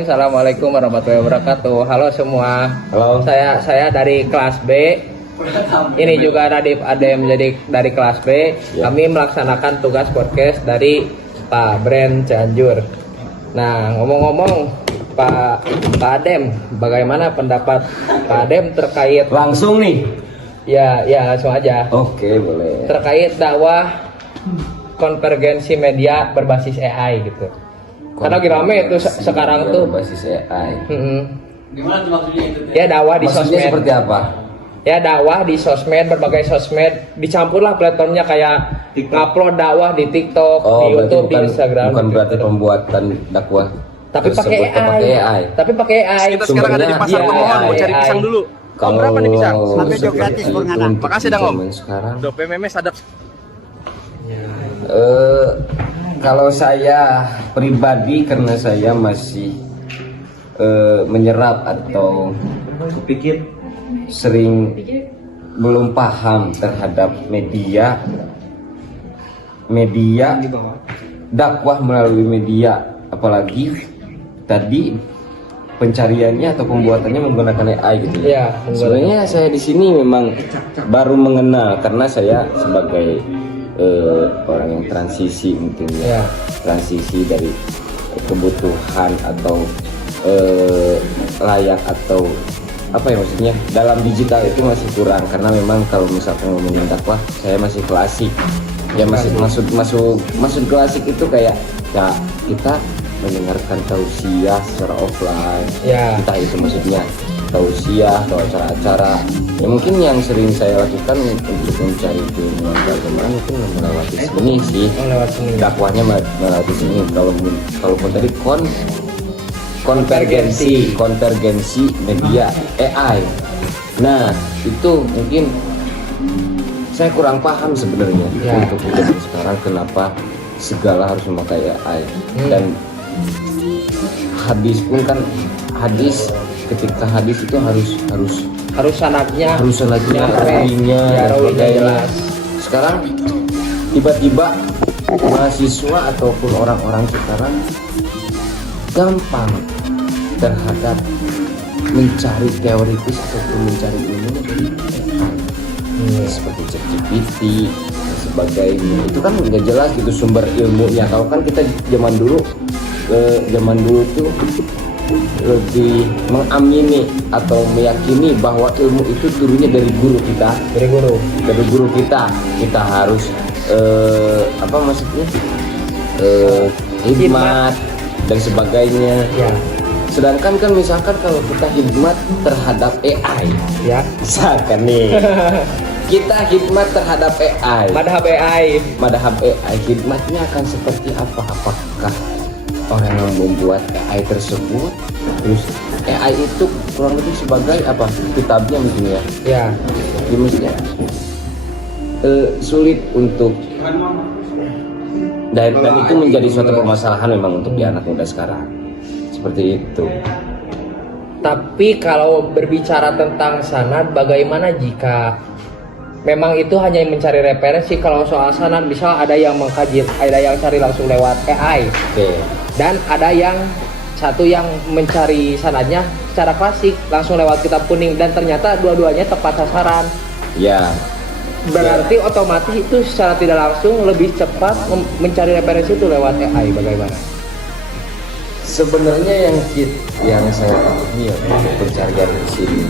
Bismillahirrahmanirrahim. Assalamualaikum warahmatullahi wabarakatuh. Halo semua. Halo. Saya dari kelas B. Ini juga Radif Adem dari kelas B. Ya. Kami melaksanakan tugas podcast dari Pak Brand Cianjur. Nah, ngomong-ngomong Pak Adem, bagaimana pendapat Pak Adem terkait Langsung nih. ya langsung aja. Oke, boleh. Terkait dakwah konvergensi media berbasis AI gitu. Karena lagi rame itu sekarang tuh berbasis AI. Gimana tuh maksudnya itu? Ya dakwah di Maksudnya sosmed. seperti apa? Ya dakwah di sosmed, berbagai sosmed, dicampurlah platformnya kayak ngupload dakwah di TikTok, di berarti YouTube, di bukan, Instagram. bukan berarti pembuatan dakwah. Tapi pakai tersebut AI. AI. Tapi pakai AI. Kita sekarang ada di pasar Iya, pemohon, mau cari AI. pisang dulu. Kalau Berapa nih pisang? Sampai jauh gratis, seperti Purngana. itu untuk Makasih, Dang, Om. zaman sekarang. Dope memes sadap. Kalau saya pribadi karena saya masih menyerap atau sering belum paham terhadap media dakwah melalui media, apalagi tadi pencariannya atau pembuatannya menggunakan AI gitu ya. Iya, Sebenarnya saya di sini memang baru mengenal karena saya sebagai orang yang transisi mungkin ya, Iya. transisi dari kebutuhan atau layak atau apa ya maksudnya dalam digital itu masih kurang karena memang kalau misalkan ngomongin dakwah saya masih klasik ya, masih masuk klasik itu kayak ya kita mendengarkan tausiah secara offline Ya. entah itu maksudnya tausiah atau acara-acara ya mungkin yang sering saya lakukan untuk mencari keilmuan keagamaan mungkin melewati sini sih, Lewat sini. dakwahnya melewati sini. Kalaupun tadi konvergensi media AI, nah itu mungkin saya kurang paham sebenarnya Ya. untuk zaman sekarang kenapa segala harus memakai AI dan hadis pun kan ketika hadis itu Harus sanadnya. rawinya Ya, dan rawinya sebagainya. jelas. Sekarang tiba-tiba mahasiswa ataupun orang-orang sekarang gampang terhadap mencari teoritis ataupun mencari ilmu dari AI seperti ChatGPT dan sebagainya. Itu kan nggak jelas gitu sumber ilmunya. Kalau kan kita zaman dulu tuh lebih mengamini atau meyakini bahwa ilmu itu turunnya dari guru kita, kita harus apa maksudnya hikmat dan sebagainya. Ya. Sedangkan kan misalkan kalau kita hikmat terhadap AI, Ya. misalkan nih kita hikmat terhadap AI, Madhab AI. madhab AI, hikmatnya akan seperti apa? Apakah orang yang membuat AI tersebut, terus AI itu kurang lebih sebagai apa? Kitabnya mungkin ya. Ya. Jadi maksudnya sulit untuk dan itu menjadi suatu permasalahan memang untuk di anak muda sekarang. Seperti itu. Tapi kalau berbicara tentang sanad, bagaimana jika memang itu hanya mencari referensi? Kalau soal sanad, misal ada yang mengkaji, ada yang cari langsung lewat AI, Oke. dan ada yang satu yang mencari sanadnya secara klasik langsung lewat kitab kuning, dan ternyata dua-duanya tepat sasaran. Ya. Berarti otomatis itu secara tidak langsung lebih cepat mencari referensi itu lewat AI. Bagaimana? Sebenarnya yang saya pahami ya untuk pencarian di sini,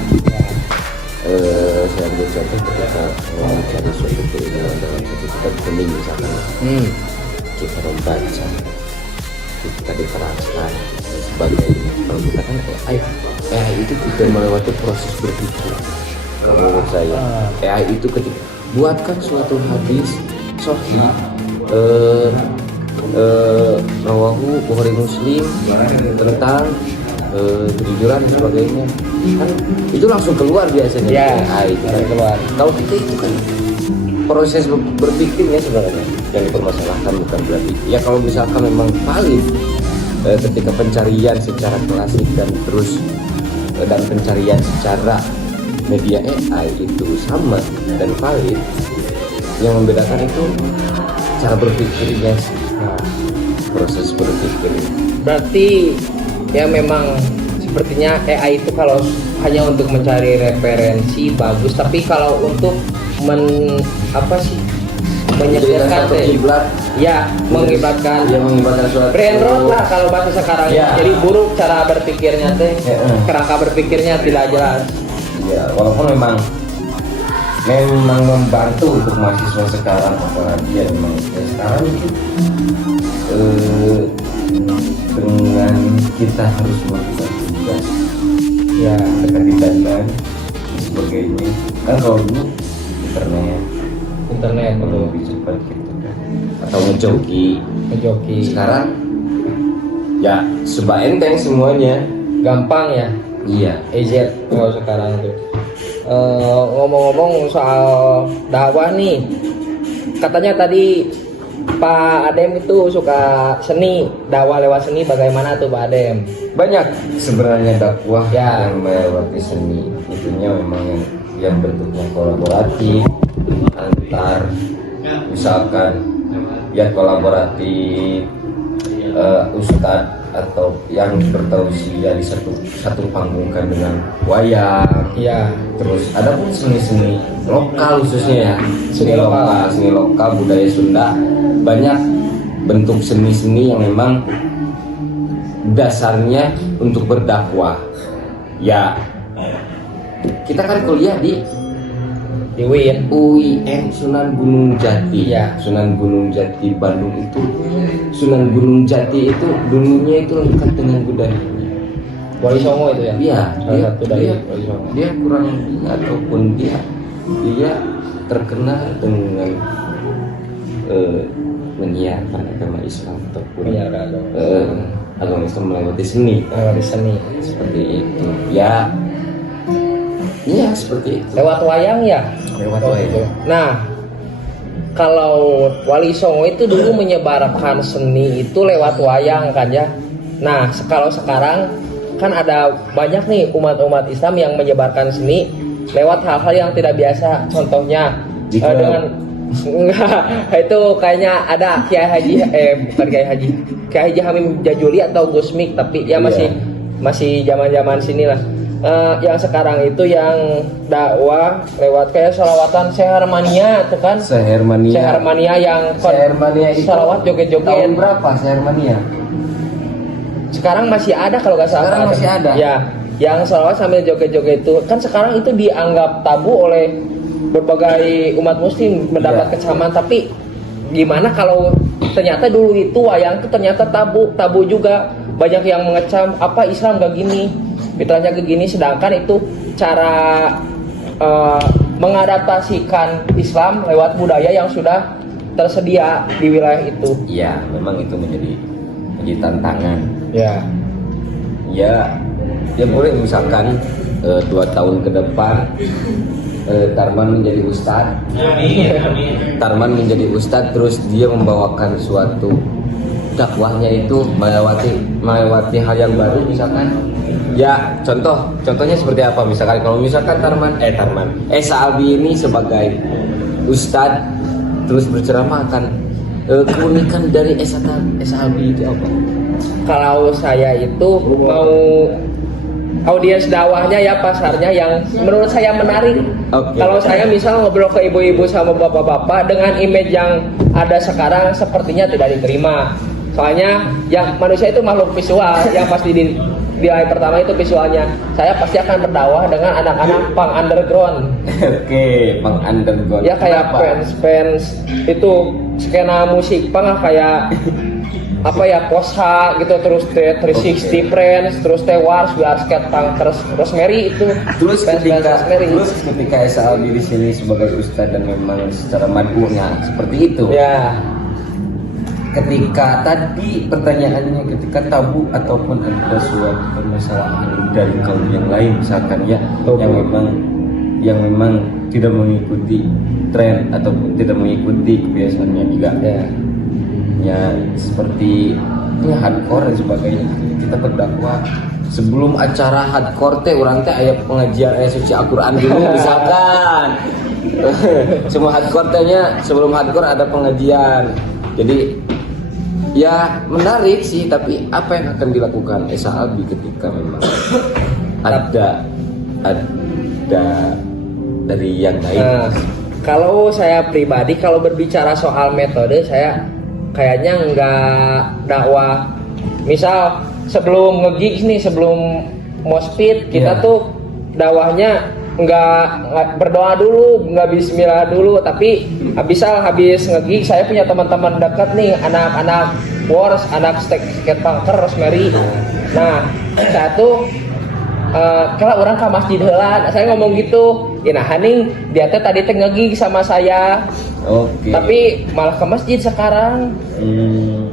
saya ambil contoh ketika mencari suatu keilmuan dalam satu kitab kuning misalkan, kita membaca, kita diterangkan dan sebagainya. Kalau kita kan AI itu tidak melewati proses berpikir. Kalau menurut saya, AI itu ketika buatkan suatu hadis sahih, rawahu Bukhari Muslim tentang kejujuran dan sebagainya, kan itu langsung keluar biasanya. Ya, AI kan keluar. Kalau kita itu kan proses berpikirnya sebenarnya yang dipermasalahkan, bukan berarti ya kalau misalkan memang valid ketika pencarian secara klasik dan terus dan pencarian secara media AI itu sama dan valid, yang membedakan itu cara berpikirnya sih. Nah, proses berpikir. Berarti ya memang sepertinya AI itu kalau hanya untuk mencari referensi bagus, tapi kalau untuk Menjadikan menyediakan satu kiblat, ya mengibatkan yang mengibatkan suatu brain rot lah kalau bahasa sekarang. Ya. Jadi buruk cara berpikirnya teh, kerangka berpikirnya tidak jelas. Ya, walaupun memang membantu untuk mahasiswa sekarang, apalagi ya memang ya sekarang itu dengan kita harus melakukan tugas ya dekat dan sebagainya. Kan kalau dulu internet lebih cepat gitu kan, atau ngejoki. Sekarang ya serba enteng semuanya, Gampang ya. iya. EZ kalau sekarang tuh. Ngomong-ngomong soal dakwah nih, katanya tadi Pak Adem itu suka seni, dakwah lewat seni. Bagaimana tuh Pak Adem? Banyak sebenarnya dakwah Ya. yang melewati seni, itunya memang yang bentuknya kolaboratif antar, misalkan ya kolaboratif ustadz atau yang bertausiah di satu panggungkan dengan wayang. Iya. Terus ada pun seni-seni lokal khususnya ya, Seni lokal budaya Sunda. Banyak bentuk seni-seni yang memang dasarnya untuk berdakwah. Ya, kita kan kuliah di UIN. UIN Sunan Gunung Jati. Ya. Sunan Gunung Jati Bandung itu, Sunan Gunung Jati itu dulunya itu lengkap dengan budayanya. Wali Songo itu ya? Iya, Salah satu dari Wali Songo. dia kurang lebih ataupun dia terkenal dengan menyiarkan agama Islam ataupun Menyiarkan agama. agama Islam melewati seni. Lewat seni. Seperti itu. Ya, iya seperti itu. Lewat wayang ya? Lewat Oh, wayang. gitu. Nah, kalau Wali Songo itu dulu menyebarkan seni itu lewat wayang kan ya. Nah, kalau sekarang kan ada banyak nih umat-umat Islam yang menyebarkan seni lewat hal-hal yang tidak biasa. Contohnya dengan enggak, itu kayaknya ada Kiai Haji bukan Kiai Haji Hamim Jajuli atau Gusmik, tapi ya masih zaman-zaman sini lah. Yang sekarang itu yang dakwah lewat kayak sholawatan Sehermania tuh kan. Sehermania yang itu sholawat joget-joget. Tahun berapa Sehermania? Sekarang masih ada kalau nggak salah. Sekarang masih ada. Ya, yang sholawat sambil joget-joget itu kan sekarang itu dianggap tabu oleh berbagai umat muslim mendapat kecaman. Tapi gimana kalau ternyata dulu itu wayang itu ternyata tabu juga. Banyak yang mengecam apa Islam gak gini, fitrahnya kayak gini, sedangkan itu cara mengadaptasikan Islam lewat budaya yang sudah tersedia di wilayah itu. Iya, memang itu menjadi tantangan. Ya. Ya boleh misalkan 2 tahun ke depan Tarman menjadi ustadz. Tarman menjadi ustadz, terus dia membawakan suatu dakwahnya itu melewati hal yang baru misalkan. Ya, contohnya seperti apa? Misalkan kalau misalkan Sa'albi ini sebagai ustadz terus berceramah akan keunikan dari Sa'albi itu apa? Kalau saya itu mau audiens dakwahnya ya pasarnya yang menurut saya menarik. Okay. Kalau saya misal ngobrol ke ibu-ibu sama bapak-bapak dengan image yang ada sekarang sepertinya tidak diterima. Soalnya yang manusia itu makhluk visual, yang pasti di nilai pertama itu visualnya. Saya pasti akan berdakwah dengan anak-anak punk underground. Oke, punk underground. Ya kayak fans itu skena musik punk kayak apa ya, Posha gitu, terus T360 Friends, terus T-Wars, We Are Skate Punk, terus Rosemary itu. Terus Rosemary. ketika Sa'albi di sini sebagai ustadz dan memang secara madhunya seperti itu. Ya. Ketika tadi pertanyaannya ketika tabu ataupun ada suatu permasalahan dari kaum yang lain misalkan ya, yang memang tidak mengikuti tren ataupun tidak mengikuti kebiasaannya juga. Ya seperti ya hardcore dan sebagainya, kita berdakwah sebelum acara hardcore orang aya pengajian suci Al-Quran dulu misalkan. Semua hardcore sebelum hardcore ada pengajian. Jadi Ya menarik sih, tapi apa yang akan dilakukan Esa Albi ketika memang ada dari yang lain? Kalau saya pribadi, kalau berbicara soal metode, saya kayaknya nggak dakwah. Misal sebelum nge-gigs nih, sebelum moshpit, kita tuh dakwahnya nggak berdoa dulu, nggak bismillah dulu, tapi habis nge-gigs saya punya teman-teman dekat nih, anak-anak wars, anak skate punker, Rosemary. Nah, saya tuh kalau orang ke masjid heula, saya ngomong gitu, nah haning dia tadi nge-gigs sama saya. Oke. Tapi malah ke masjid sekarang.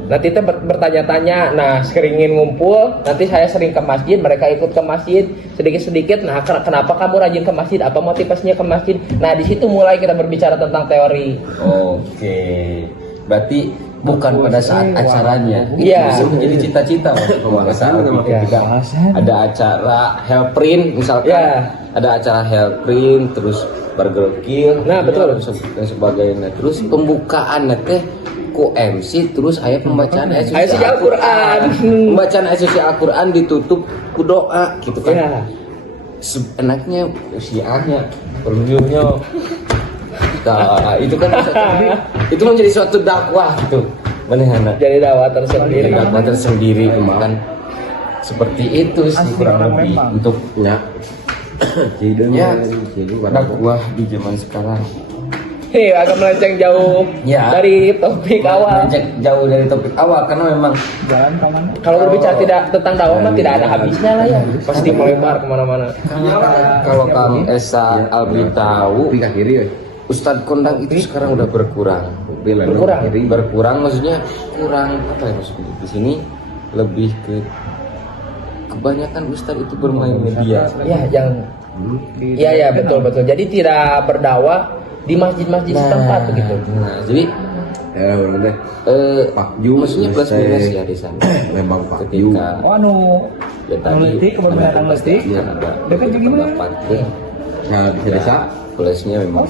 Nanti teh bertanya-tanya, nah seringin ngumpul, nanti saya sering ke masjid, mereka ikut ke masjid sedikit-sedikit. Nah, kenapa kamu rajin ke masjid? Apa motivasinya ke masjid? Nah, di situ mulai kita berbicara tentang teori. Oke. Berarti bukan pada saat acaranya. Iya. Bisa menjadi cita-cita ketika ada acara Hellprint misalkan. Iya. Ada acara Hellprint, terus Burger Kill, Nah, betul. dan sebagainya. Terus pembukaan teh ku MC, terus ayat pembacaan ayat suci Al-Quran. Pembacaan ayat suci Al-Quran ditutup ku doa gitu kan. Iya. Enaknya usianya, reviewnya. Nah, itu kan itu menjadi suatu dakwah gitu. Benar. Jadi dakwah tersendiri. Dakwah tersendiri kan. Seperti itu sih kurang lebih untuknya. Ya, dakwah di zaman sekarang. Agak melenceng jauh dari topik awal. Jauh dari topik awal karena memang Kalau berbicara tidak tentang dakwah mah tidak ada habisnya lah ya. Pasti melebar kemana-mana. kalau Kang Esa Albi tahu, Ustadz Kondang itu sekarang udah berkurang. Berkurang maksudnya kurang apa ya maksudnya? Di sini lebih ke kebanyakan Ustadz itu bermain media. Iya betul. Jadi tidak berdakwah di masjid-masjid setempat begitu. Nah, jadi Pak Ju maksudnya plus minus ya di sana. memang Pak Ju Ketika ya tadi ada dekat gimana? nah bisa desa plusnya memang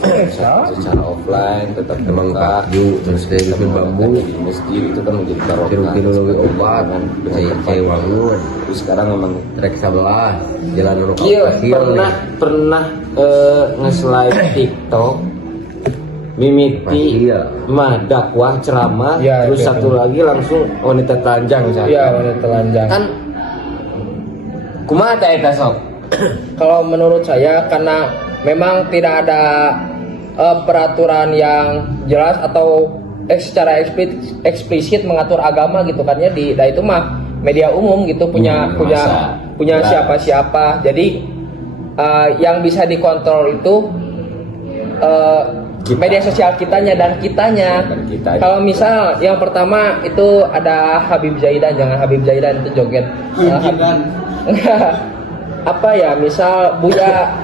secara offline tetap memang terbuka. Pak Ju terus dari bikin bambu di masjid itu kan menjadi barokah kilo obat saya wangun terus sekarang memang trek 11 jalan pernah nge-slide TikTok mimiti mah dakwah ceramah terus satu lagi langsung wanita telanjang misalnya. Iya, wanita telanjang. Kan kumaha teh eta sok? Kalau menurut saya karena memang tidak ada peraturan yang jelas atau secara eksplisit mengatur agama gitu kan ya itu mah media umum gitu punya siapa-siapa. Jadi yang bisa dikontrol itu media sosial kitanya dan kitanya. Kalau misal yang pertama itu ada Habib Zaidan, jangan Habib Zaidan itu joget. Apa ya, misal Buya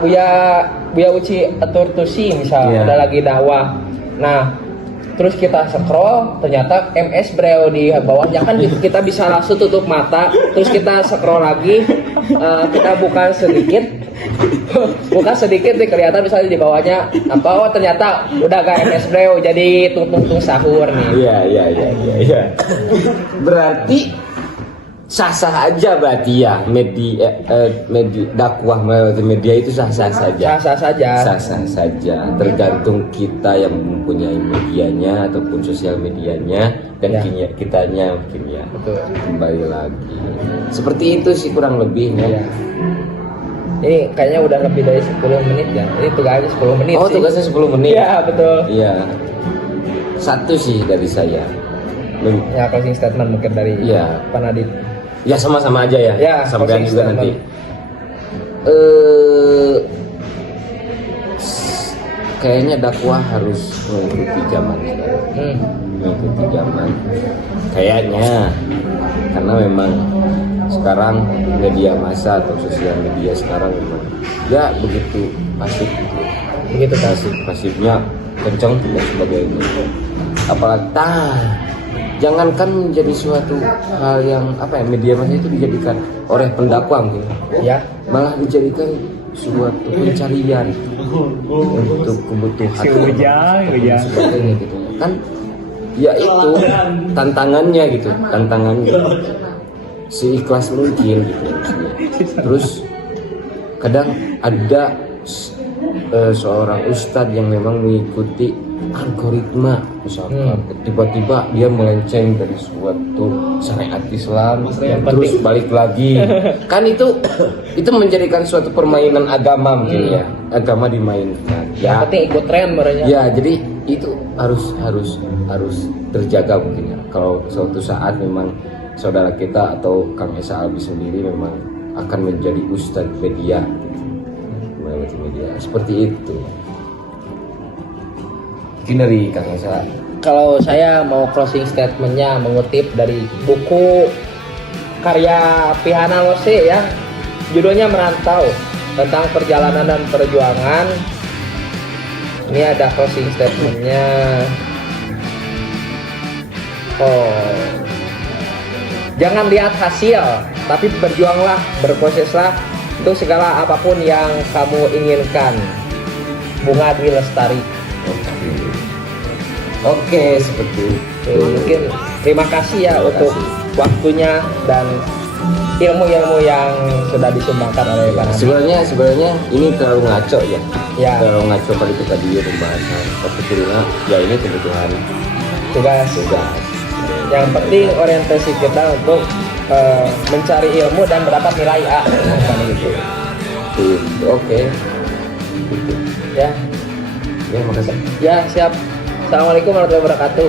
Uci Aturtusi misal ada lagi dakwah. Nah, terus kita scroll ternyata MS Breo di bawahnya kan kita bisa langsung tutup mata, terus kita scroll lagi, kita buka sedikit nih kelihatan misalnya di bawahnya apa ternyata udah gak MS Breo jadi tung sahur nih. Iya. Berarti sah-sah aja berarti ya media dakwah melalui media itu sah-sah saja. Sah-sah saja. Tergantung kita yang mempunyai medianya ataupun sosial medianya dan kitanya mungkin ya. Betul. Kembali lagi. Seperti itu sih kurang lebihnya. Ini kayaknya udah lebih dari 10 menit ya. Ini tugasnya 10 menit Oh, sih. tugasnya 10 menit. Iya, betul. Iya. Satu sih dari saya. Ya, closing statement mungkin dari Pak Nadib. Ya sama-sama aja ya. Ya, sampean juga nanti. Kayaknya dakwah harus mengikuti zaman sekarang. Mengikuti zaman. Kayaknya karena memang sekarang media massa atau sosial media sekarang memang ya begitu pasif gitu. Begitu Pasifnya kencang dan sebagainya. Apalagi jangankan menjadi suatu hal yang media massa itu dijadikan oleh pendakwa mungkin malah dijadikan suatu pencarian untuk kebutuhan sebagainya gitu kan ya itu tantangannya gitu, tantangannya seikhlas mungkin gitu maksudnya. Terus kadang ada seorang ustadz yang memang mengikuti algoritma, misalkan tiba-tiba dia melenceng dari suatu syariat Islam dan terus balik lagi kan itu menjadikan suatu permainan agama mungkin ya, agama dimainkan ya. Penting ikut tren merenya. Ya, jadi itu harus terjaga mungkin ya. Kalau suatu saat memang saudara kita atau Kang Esa Albi sendiri memang akan menjadi ustadz media, media seperti itu. Mungkin dari Kang Esa. Kalau saya mau closing statementnya mengutip dari buku karya Pihana Lose ya, judulnya Merantau, tentang perjalanan dan perjuangan. Ini ada closing statementnya. Jangan lihat hasil, tapi berjuanglah, berproseslah untuk segala apapun yang kamu inginkan. Bunga Dwi Lestari. Oke, seperti itu. Mungkin terima kasih ya untuk waktunya dan ilmu-ilmu yang sudah disumbangkan oleh Bang. Sebenarnya ini terlalu ngaco ya. Ya. Terlalu ngaco kalau kita di pembahasan. Tapi sebetulnya ya ini kebutuhan Tugas. Yang penting orientasi kita untuk mencari ilmu dan mendapat nilai A. Bukan gitu. Oke. Ya. Ya, makasih. Ya, siap. Assalamualaikum warahmatullahi wabarakatuh.